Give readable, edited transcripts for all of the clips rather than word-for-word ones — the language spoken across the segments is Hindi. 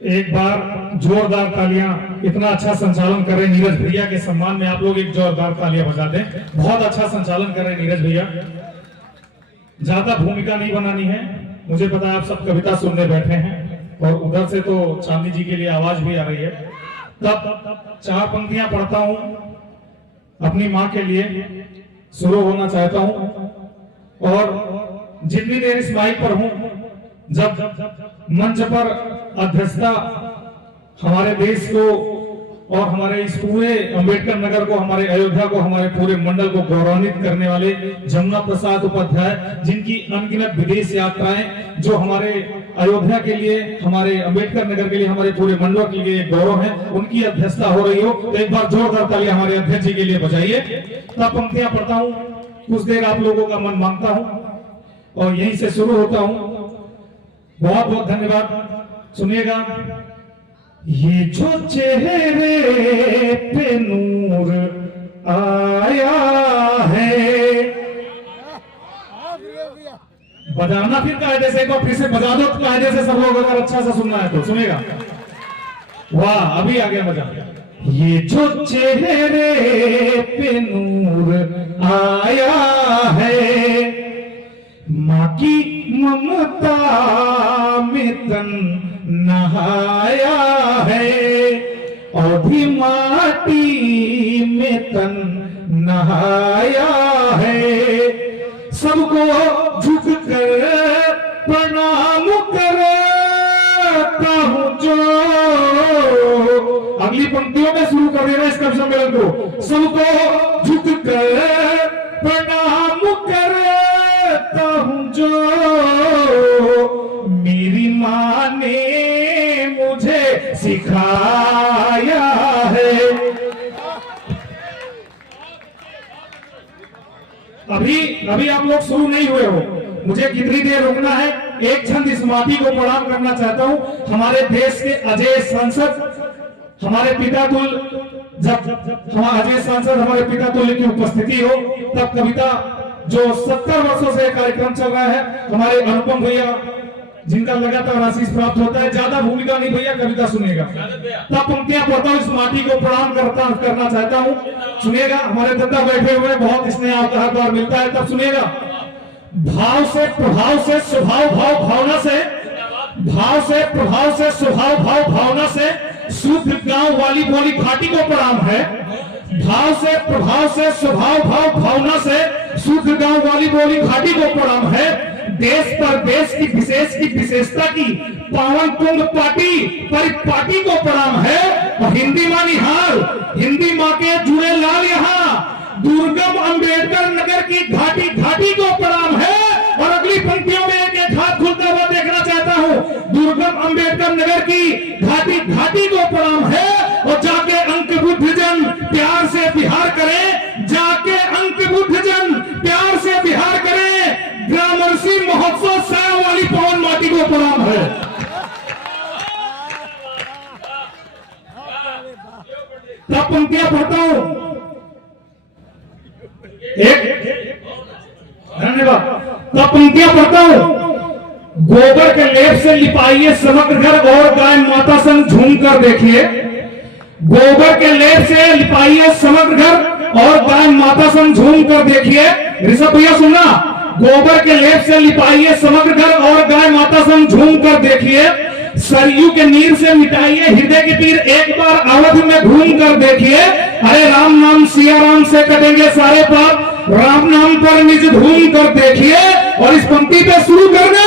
एक बार जोरदार तालियां, इतना अच्छा संचालन कर रहे नीरज भैया के सम्मान में आप लोग एक जोरदार तालियां बजा दें। बहुत अच्छा संचालन कर रहे नीरज भैया। ज्यादा भूमिका नहीं बनानी है, मुझे पता है आप सब कविता सुनने बैठे हैं और उधर से तो चांदी जी के लिए आवाज भी आ रही है। तब 4 पंक्तियां पढ़ता हूं अपनी मां के लिए, शुरू होना चाहता हूं। और जितनी देर इस माइक पर हूं, जब मंच पर अध्यक्षता हमारे देश को और हमारे इस पूरे अंबेडकर नगर को, हमारे अयोध्या को, हमारे पूरे मंडल को गौरवान्वित करने वाले जमुना प्रसाद उपाध्याय, जिनकी अनगिनत विदेश यात्राएं जो हमारे अयोध्या के लिए, हमारे अंबेडकर नगर के लिए, हमारे पूरे मंडल के लिए गौरव है, उनकी अध्यक्षता हो रही हो तो एक बार जोरदार तालियां हमारे अध्यक्ष जी के लिए बजाइए। तब पंक्तियां पढ़ता हूं, कुछ देर आप लोगों का मन मांगता हूं और यहीं से शुरू होता हूं। बहुत बहुत धन्यवाद। सुनिएगा। ये जो चेहरे पे नूर आया है, बजाना फिर कायदे से, एक बार फिर से बजा दो कायदे से सब लोग, अगर अच्छा सा सुनना है तो सुनेगा। वाह, अभी आ गया मजा। ये जो चेहरे पे नूर आया है, माँ की ममता में तन नहाया है, और भी माटी में तन नहाया है, सबको झुक कर प्रणाम करता हूं जो। अगली पंक्तियों में शुरू कर देना इस कवि सम्मेलन को। सबको झुक कर प्रणाम करता हूं जो, मेरी मां ने मुझे सिखाया है। अभी आप लोग शुरू नहीं हुए हो, मुझे कितनी देर रुकना है। एक छंद इस माटी को प्रणाम करना चाहता हूं। हमारे देश के अजय सांसद, हमारे पिता तुल्य, जब हमारे अजय सांसद हमारे पिता तुल्य की उपस्थिति हो, तब कविता जो 70 वर्षों से कार्यक्रम चल रहा है, हमारे अनुपम भैया जिनका लगातार आशीष प्राप्त होता है, ज्यादा भूमिका नहीं भैया, कविता सुनेगा। तब पंक्तियां पढ़ता हूं, इस माटी को प्रणाम करना चाहता हूं। सुनिएगा। हमारे दादा बैठे हुए, बहुत स्नेह आपका हर बार मिलता है। तब सुनिएगा। भाव से प्रभाव से स्वभाव भाव भावना से, भाव से प्रभाव से स्वभाव भाव भावना से शुद्ध गांव वाली बोली घाटी को प्रणाम है। भाव से प्रभाव से स्वभाव भाव भावना से शुद्ध गांव वाली बोली घाटी को प्रणाम है। देश पर देश की विशेषता की पावन तुंग पार्टी परिपाटी को प्रणाम है। और हिंदी मां निहाल, हिंदी मां के जुड़े लाल यहाँ, दुर्गम अंबेडकर नगर की घाटी घाटी को प्रणाम है। और अगली पंक्तियों में एक हाथ खुलता हुआ देखना चाहता हूं। दुर्गम अंबेडकर नगर की घाटी घाटी को प्रणाम है। और जाके अंक बुद्ध जन प्यार से बिहार करें, जाके अंक बुद्ध जन प्यार से बिहार करें, ग्रामर्षि महोत्सव साया वाली पवन माटी को प्रणाम है। तब पंक्तियां पढ़ता हूं। एक धन्यवाद। तब पंक्तियां पढ़ता हूं। गोबर के लेप से लिपाइए समग्र घर और गाय माता संग झूम कर देखिए। गोबर के लेप से लिपाइए समग्र घर और गाय माता संग झूम कर देखिए। ऋषभ भैया सुनना। गोबर के लेप से लिपाइए समग्र घर और गाय माता संग झूम कर देखिए। सरयू के नीर से मिटाइए हृदय के तीर, एक बार अवध में घूम कर देखिए। अरे राम नाम सिया राम से कटेंगे सारे पाप, राम नाम पर निज धूम कर देखिए। और इस पंक्ति पे शुरू करना,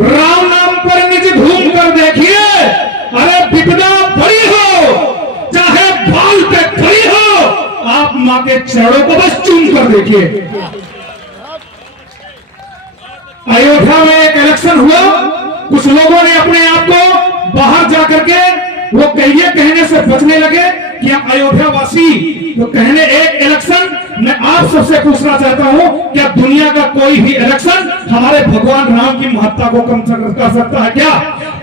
राम नाम पर निज धूम कर देखिए। अरे विपदा बड़ी हो चाहे भाल पे खड़ी हो, आप मां के चरणों को बस चूम कर देखिए। अयोध्या में एक इलेक्शन हुआ, कुछ लोगों ने अपने आप को बाहर जाकर के वो कहने से बचने लगे कि हम अयोध्या वासी, तो कहने एक इलेक्शन। मैं आप सबसे पूछना चाहता हूं, क्या दुनिया का कोई भी इलेक्शन हमारे भगवान राम की महत्ता को कम कर सकता है क्या?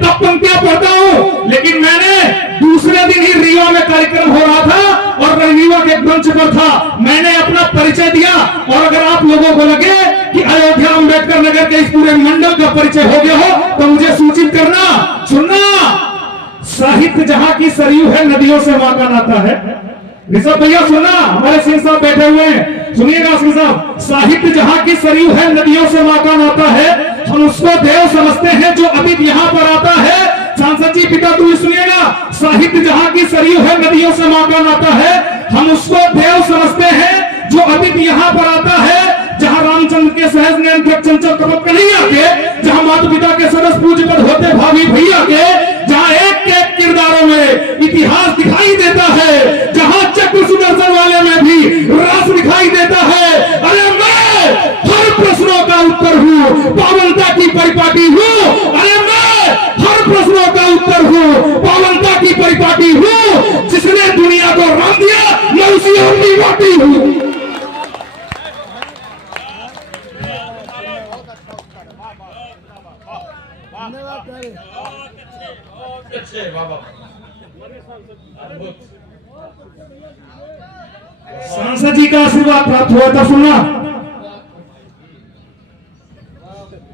तब पंक्तियां पढ़ता हूं। लेकिन मैंने दूसरे दिन ही रीवा में कार्यक्रम हो रहा था और मैं रीवा के मंच पर था, मैंने अपना परिचय दिया। और अगर आप लोगों को लगे कि अयोध्या अंबेडकर नगर के इस पूरे मंडल का परिचय हो गया हो, तो मुझे सूचित करना। सुनना, की सरयू है नदियों से मां का नाता है। ऋषभ भैया सुना, हमारे सिंह साहब बैठे हुए हैं, सुनिएगा सिंह साहब। साहित्य जहां की सरयू है नदियों से मां का नाता है, हम उसको देव समझते हैं जो अभी यहाँ पर आता है। सांसद जी पिता तू सुनिएगा, साहित्य जहां की सरयू है नदियों से मां का नाता है, हम उसको देव समझते हैं जो अभी यहाँ पर आता है। जहां रामचंद्र के सहज नयन के चंचल कपट कन्हैया के, जहां माता पिता के सरस पूज्य पद होते भाभी भैया के, जहां एक एक किरदारों में इतिहास दिखाई देता है, जहां चक्र सुदर्शन वाले में भी रस दिखाई देता है। अरे मैं हर प्रश्नों का उत्तर हूँ, पावनता की परिपाटी हूँ। अरे मैं हर प्रश्नों का उत्तर हूँ, पावनता की परिपाटी हूँ। जिसने दुनिया को राम दिया मैं उसी अपनी बाटी हूँ। सांसद जी का आशीर्वाद प्राप्त हुआ था, सुनना।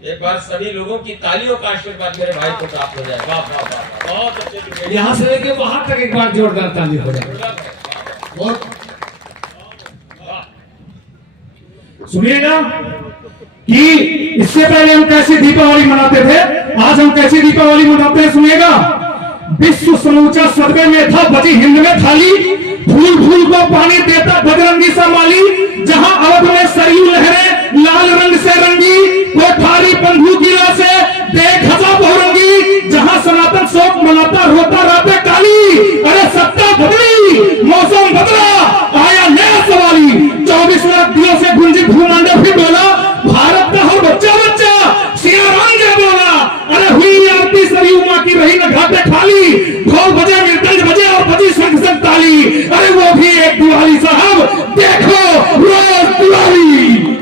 एक बार सभी लोगों की तालियों का आशीर्वाद मेरे भाई को प्राप्त हो जाए। वाह वाह वाह, बहुत अच्छे। यहाँ से लेके वहां तक एक बार जोरदार ताली हो जाए। बहुत सुनिएगा कि इससे पहले हम कैसी दीपावली मनाते थे, आज हम कैसी दीपावली मनाते हैं। सुनिएगा, विश्व समूचा सदमे में था, बजी हिंद में थाली, फूल फूल को पानी देता बजरंगी सा माली। जहां अवध में सरयू लहरें लाल रंग से रंगी, वो थाली बंधु किला से देख हजा बहुरंगी। जहां सनातन शोक मनाता रोता राते काली, अरे सत्ता बदली मौसम बदला आया नया सवाली। 24 लाख दियों से गुंजी भूमंडल भी बोला, भारत का हर बच्चा बच्चा सिया राम ने बोला। अरे हुई आरती सरयू मां की रही न घाटे खाली, ढोल बजे मृदंग बजे और बजी संग संग ताली। अरे वो भी एक दिवाली साहब, देखो रोज दिवाली।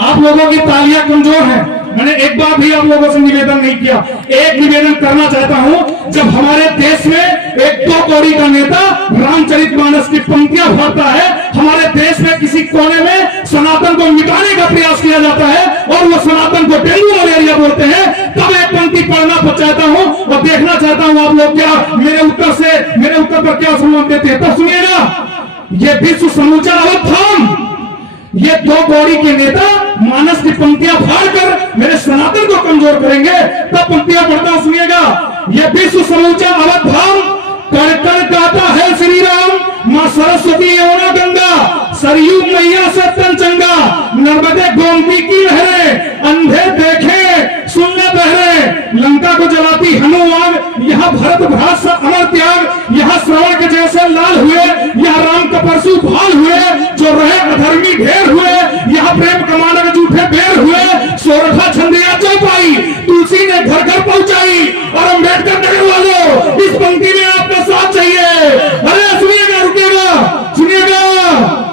आप लोगों की तालियां कमजोर हैं, मैंने एक बार भी आप लोगों से निवेदन नहीं किया। एक निवेदन करना चाहता हूं, जब हमारे देश में एक 2 कौड़ी का नेता रामचरितमानस की पंक्तियां भरता है, हमारे देश में किसी कोने में सनातन को मिटाने का प्रयास किया जाता है और वो सनातन को डेंगू मलेरिया बोलते हैं, तब एक पंक्ति पढ़ना चाहता हूं और देखना चाहता हूं आप लोग क्या मेरे उत्तर पर क्या सम्मान देते हैं। तो सुनिएगा, ये विश्व समूचा अवधान, ये 2 कौड़ी के नेता मानस की पंक्तियां फाड़कर मेरे सनातन को कमजोर करेंगे, तब पंक्तियां पढ़ता हूं। सुनिएगा, ये विश्व समूचा अवधान, कर कर गाता है श्री राम, मां सरस्वती यमुना गंगा, सरयू मैया से तन चंगा, नर्मदे गोमती की लहरें, अंधे देखे सुनने बहरे, लंका को जलाती हनुमान, यहाँ भरत भ्रात सा अमर त्याग, यहाँ श्रवण के जैसे लाल हुए, यहाँ राम का परशु भाल हुए, जो रहे अधर्मी ढेर हुए, यहाँ प्रेम कमाने के झूठे बेर हुए, सोरठा छंदिया चौपाई, तुलसी ने घर घर पहुंचाई। और अम्बेडकर नगर वालों, इस पंक्ति में आपका साथ चाहिए। अरे सुनिएगा, रुकिएगा, सुनिएगा,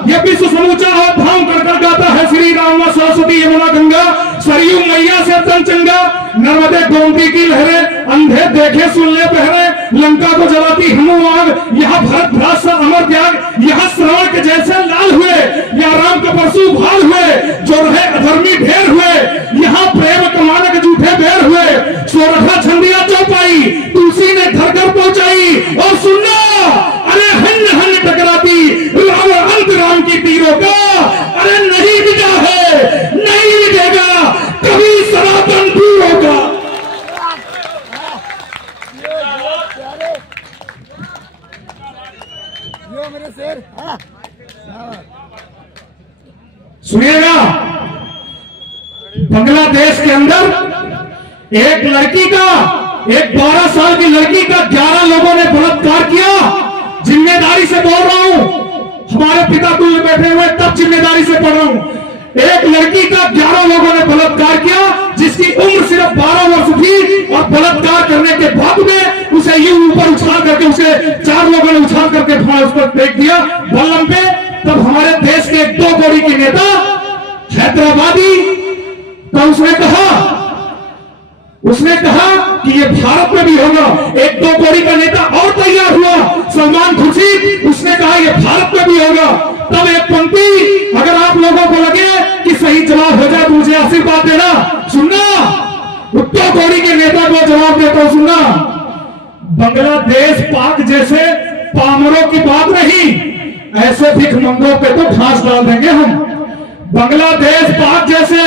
यह विश्व समूचा धाम कर कर गाता है श्री राम, सरस्वती यमुना गंगा, सरयू मैया से तन चंगा, नर्मदे गोमती की लहरें, अंधे देखे सुनने पहरे, लंका को जलाती हनुमान, यहाँ भरत भ्रात सा अमर त्याग, यहाँ श्रवण के जैसे लाल हुए, यहाँ राम के परशु भाल हुए, जो रहे अधर्मी ढेर हुए, यहाँ प्रेम कमाने के झूठे बेर हुए, सोरठा छंदिया चौपाई, तुलसी ने घर घर पहुंचाई। और सुनना, अरे हन्न हन्न टकराती राम अंत राम की तीरों का, अरे नहीं मिटा है, नहीं मिटेगा कभी सनातन तीरों का। मेरे शेर, सुनिएगा, बांग्लादेश के अंदर एक लड़की का, एक 12 साल की लड़की का 11 लोगों ने बलात्कार किया। जिम्मेदारी से बोल रहा हूं, हमारे पिता तुल्य बैठे हुए, तब जिम्मेदारी से पढ़ रहा हूं। एक लड़की का 11 लोगों ने बलात्कार किया, जिसकी उम्र सिर्फ 12 वर्ष थी, और बलात्कार करने के बाद में उसे यूं ऊपर उछाल करके, उसे 4 लोगों ने उछाल करके उस पर फेंक दिया बल्लम पे। तब हमारे देश के 2 कौड़ी के नेता हैदराबादी, तो उसने कहा कि ये भारत में भी होगा। एक 2 कौड़ी का नेता और तैयार हुआ, सलमान खुर्शीद, उसने कहा ये भारत में भी होगा। तब एक पंक्ति, अगर आप लोगों को लगे कि सही जवाब हो जाए तो मुझे आशीर्वाद देना। सुनना, 2 कौड़ी के नेता को जवाब देता हूं, सुनना, बांग्लादेश पाक जैसे पामरों की बात नहीं, ऐसे भिखमंगों पे तो घास डाल देंगे हम। बांग्लादेश पाक जैसे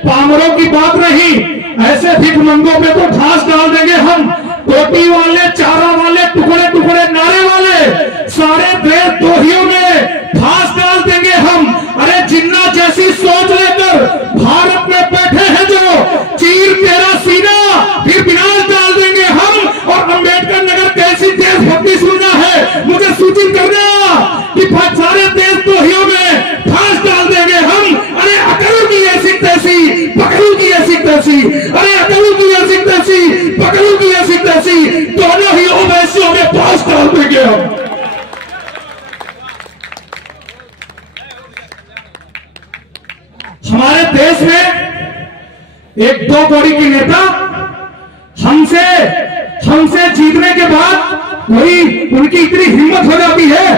पामरों की बात नहीं, ऐसे भिखमंगों पे तो घास डाल देंगे हम। रोटी वाले, चारा वाले, टुकड़े टुकड़े नारे वाले सारे देशद्रोहियों में घास डाल देंगे हम। अरे जिन्ना जैसी सोच लेकर भारत में बैठे हैं जो, चीर तेरा सीना फिर विनाश डाल देंगे हम। और अंबेडकर नगर कैसी देशभक्ति सुनना है मुझे सूचित करना कि सारे देशद्रोहियों में घास डाल देंगे हम। अरे अकलू की ऐसी तैसी, पकड़ू की ऐसी तैसी, अरे अकलू की ऐसी तैसी, पकड़ू की ऐसी तैसी, दोनों ही ओवैसियों में घास डाल देंगे हम। हमारे देश में एक दो कौड़ी के नेता हमसे जीतने के बाद वही उनकी इतनी हिम्मत हो जाती है,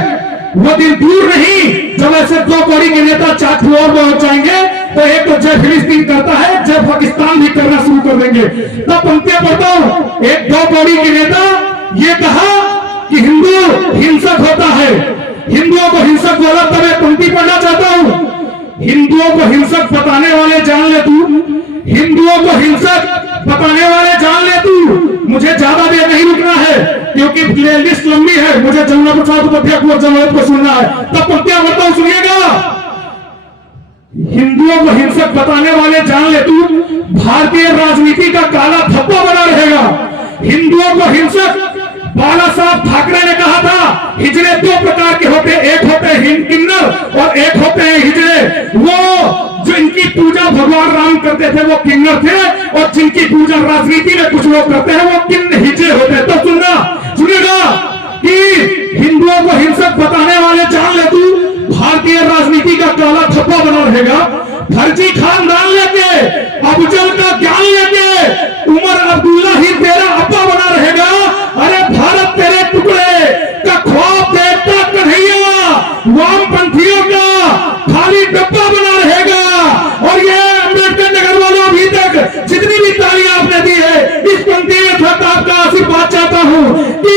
वो दिन दूर नहीं जब ऐसे दो कौड़ी के नेता चाकू और पहुंच जाएंगे तो एक तो जय फिलिस्तीन करता है, जय पाकिस्तान भी करना शुरू कर देंगे। तब पंक्तियां पढ़ता हूं। एक दो कौड़ी के नेता ये कहा कि हिंदू हिंसक होता है, हिंदुओं को हिंसक बोला। तब एक पंक्ति पढ़ना चाहता हूं। हिंदुओं को हिंसक बताने वाले जान ले तू, हिंदुओं को हिंसक बताने वाले जान ले तू। मुझे ज्यादा देर नहीं रुकना है क्योंकि प्लेलिस्ट लंबी है, मुझे जमुना प्रसाद उपाध्याय और जमानत को सुनना है। तब पंक्तियां पढ़ता हूं, सुनिएगा। हिंदुओं को हिंसक बताने वाले जान ले तू, भारतीय राजनीति का काला धब्बा बना रहेगा। हिंदुओं को हिंसक बाला साहब ठाकरे ने कहा था, हिजड़े दो प्रकार के होते, एक होते हैं किन्नर और एक होते हैं हिजड़े। वो जो इनकी पूजा भगवान राम करते थे वो किन्नर थे, और जिनकी पूजा राजनीति में कुछ लोग करते हैं वो किन्न हिजड़े होते हैं। तो सुनिएगा कि हिंदुओं को हिंसक बताने वाले जान ले तू, भारतीय राजनीति का काला धब्बा बना रहेगा। फर्जी खानदान लेके, अफजल का ज्ञान लेके उमर अब्दुल्ला ही तेरा अब्बा बना रहेगा। अरे भारत तेरे टुकड़े का ख्वाब देखता कन्हैया, वामपंथियों का खाली डब्बा बना रहेगा। और ये अंबेडकर नगर वालों अभी तक जितनी भी तालियां आपने दी है, इस पंक्ति में था आपका आशीर्वाद चाहता हूं कि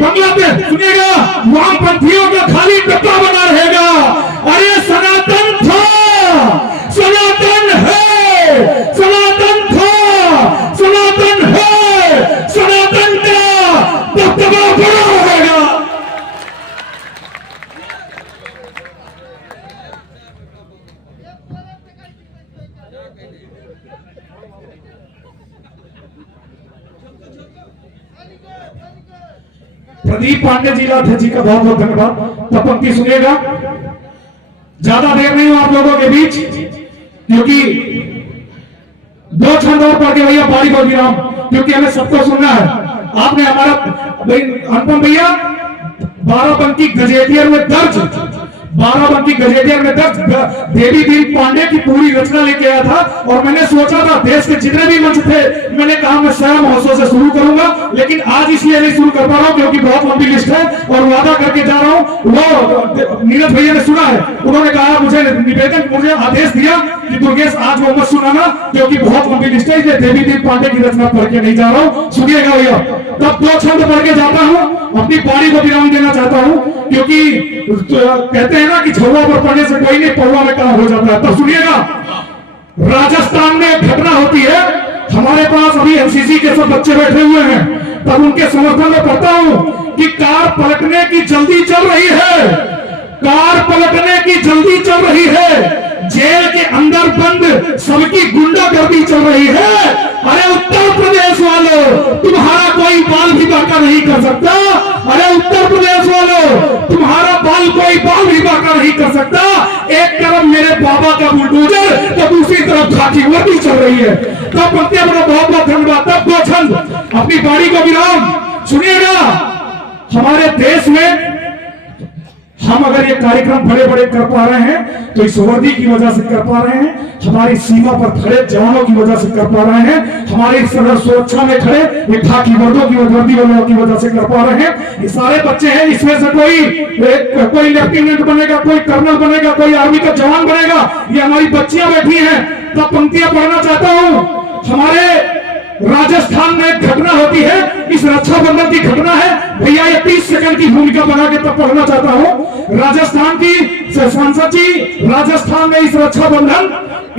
बांग्लादेश, सुनिएगा, वामपंथियों का खाली डब्बा बना रहेगा। अरे सनातन था, सनातन है, सनातन था, सनातन है, सनातन का दबदबा बड़ा रहेगा। प्रदीप पांडे जिलाध्यक्ष जी का बहुत बहुत धन्यवाद। तब पंक्ति सुनिएगा, ज्यादा देर नहीं हो आप लोगों के बीच, क्योंकि दो छंद और पढ़ के भैया पारी को विराम, क्योंकि हमें सबको सुनना है। आपने हमारा अनुपम भैया 12 पंक्ति गजेटियर में दर्ज, 12 पंक्ति गजेटियर में दर्ज देवी दीन पांडे की पूरी रचना लेके आया था। और मैंने सोचा था देश के जितने भी मंच थे, मैंने कहा मैं स्वयं महोत्सव से शुरू करूंगा, लेकिन आज इसलिए नहीं शुरू कर पा रहा हूं क्योंकि बहुत लंबी लिस्ट है और वादा करके जा रहा हूं। वो नीरज भैया ने सुना है, उन्होंने कहा मुझे निवेदन, मुझे आदेश दिया कि दुर्गेश आज वो मत सुनाना क्योंकि बहुत लंबी लिस्ट है, इसलिए देवी दीन पांडे की रचना पढ़ के नहीं जा रहा हूं। सुनिएगा भैया, तब दो छंद पढ़ के जाता हूं, अपनी पारी को विराम देना चाहता हूं, क्योंकि कहते हैं ना कि झौवा पर पढ़ने से कोई नहीं, पौवा में काम हो जाता है। तो सुनिएगा, राजस्थान में एक घटना होती है, हमारे पास अभी एनसीसी के सब बच्चे बैठे हुए हैं, तब उनके समर्थन में पढ़ता हूं कि कार पलटने की जल्दी चल रही है, कार पलटने की जल्दी चल रही है, जेल के अंदर बंद सबकी गुंडागर्दी चल रही है। अरे उत्तर प्रदेश वालों, तुम्हारा कोई बाल भी बांका नहीं कर सकता। अरे उत्तर प्रदेश वालों, तुम्हारा बाल कोई बाल भी बांका नहीं कर सकता। एक तरफ मेरे बाबा का बुलडोजर तो दूसरी तरफ खाकी वर्दी चल रही है। तब पंक्तियां बहुत बहुत धन्यवाद। तब दो छंद, अपनी बारी को विराम। सुनिएगा, हमारे देश में हम अगर ये कार्यक्रम बड़े बड़े कर पा रहे हैं तो इस वर्दी की वजह से कर पा रहे हैं, हमारी सीमा पर खड़े जवानों की वजह से कर पा रहे हैं, हमारी सुरक्षा में खड़े ये खाकी वर्दों की वर्दी वालों की वजह से कर पा रहे हैं। ये सारे बच्चे हैं, इसमें से कोई लेफ्टिनेंट बनेगा, कोई कर्नल बनेगा, कोई आर्मी का जवान बनेगा, ये हमारी बच्चियां बैठी हैं। तब पंक्तियां पढ़ना चाहता हूं। हमारे राजस्थान में एक घटना होती है, इस रक्षाबंधन की घटना है भैया, ये 30 सेकंड की भूमिका बना के तब पढ़ना चाहता हूं। राजस्थान की सांसद जी, राजस्थान में इस रक्षाबंधन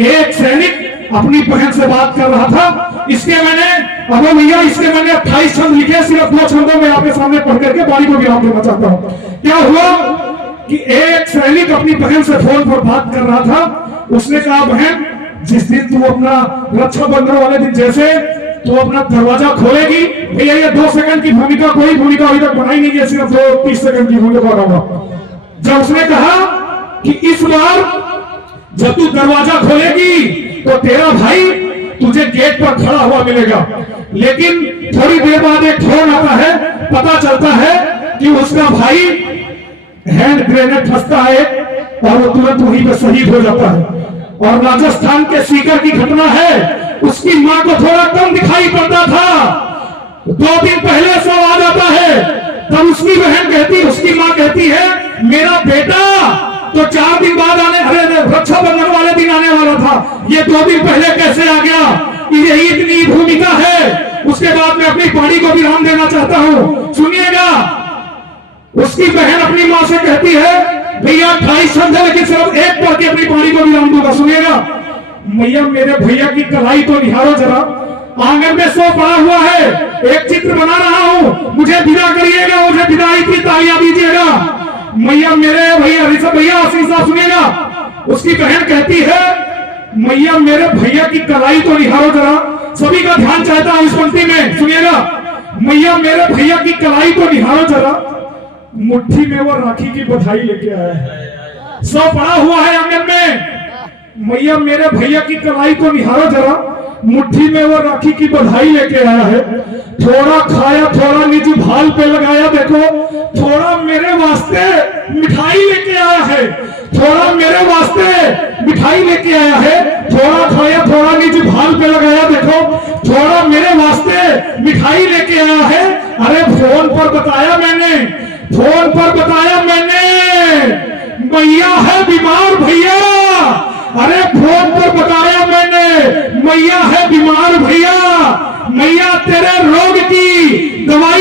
एक सैनिक अपनी बहन से बात कर रहा था। इसके मैंने 28 छंद लिखे, सिर्फ 2 छंदों में आपके सामने पढ़ करके बारी को विराम देना चाहता हूं। क्या हुआ कि एक सैनिक अपनी बहन से फोन पर बात कर रहा था। उसने कहा, बहन जिस दिन तू अपना रक्षाबंधन वाले दिन जैसे तू अपना दरवाजा खोलेगी, भैया ये 2 सेकंड की भूमिका, कोई भूमिका अभी तक बनाई नहीं है, सिर्फ 30 सेकंड की भूमिका बनाऊंगा। जब उसने कहा कि इस बार जब तू दरवाजा खोलेगी तो तेरा भाई तुझे गेट पर खड़ा हुआ मिलेगा, लेकिन थोड़ी देर बाद एक फोन आता है, पता चलता है कि उसका भाई हैंड ग्रेनेड फंसता है और वो तुरंत वहीं पर शहीद हो जाता है। और राजस्थान के सीकर की घटना है, उसकी मां को थोड़ा कम दिखाई पड़ता था, 2 दिन पहले से आवाज आता है, तब उसकी बहन कहती, उसकी मां कहती है, मेरा बेटा तो 4 दिन बाद आने, अरे रक्षाबंधन वाले दिन आने वाला था, ये 2 दिन पहले कैसे आ गया? यही इतनी भूमिका है। उसके बाद मैं अपनी पारी को विराम देना चाहता हूं, सुनिएगा। उसकी बहन अपनी मां से कहती है, भैया 28 छंद है लेकिन सिर्फ एक पढ़ के अपनी पारी को विराम दूंगा, सुनिएगा। मैया मेरे भैया की कलाई तो निहारो जरा, आंगन में 100 पड़ा हुआ है, एक चित्र बना रहा हूं, मुझे विदा करिएगा, मुझे विदाई की तालियां दीजिएगा। मैया मेरे भैया, ऋषभ भैया, आशीष साहब सुनिएगा। उसकी बहन कहती है, मैया मेरे भैया की कलाई तो निहारो जरा, सभी का ध्यान चाहता हूं इस पंक्ति में, सुनिएगा। मैया मेरे भैया की कलाई तो निहारो जरा, मुट्ठी में वो राखी की बधाई लेके आया है, 100 पड़ा हुआ है आंगन में। मैया मेरे भैया की कलाई तो निहारो जरा, मुट्ठी में वो राखी की बधाई लेके आया है, थोड़ा खाया थोड़ा निज भाल पे लगाया, देखो थोड़ा मेरे वास्ते मिठाई लेके आया है, थोड़ा मेरे वास्ते मिठाई लेके आया है, थोड़ा खाया थोड़ा निज भाल पे लगाया, देखो थोड़ा मेरे वास्ते मिठाई लेके आया है। अरे फोन पर बताया मैंने, फोन पर बताया मैंने, मैया है बीमार भैया, अरे फोन पर बताया मैंने, मैया है बीमार भैया, मैया तेरे रोग की दवाई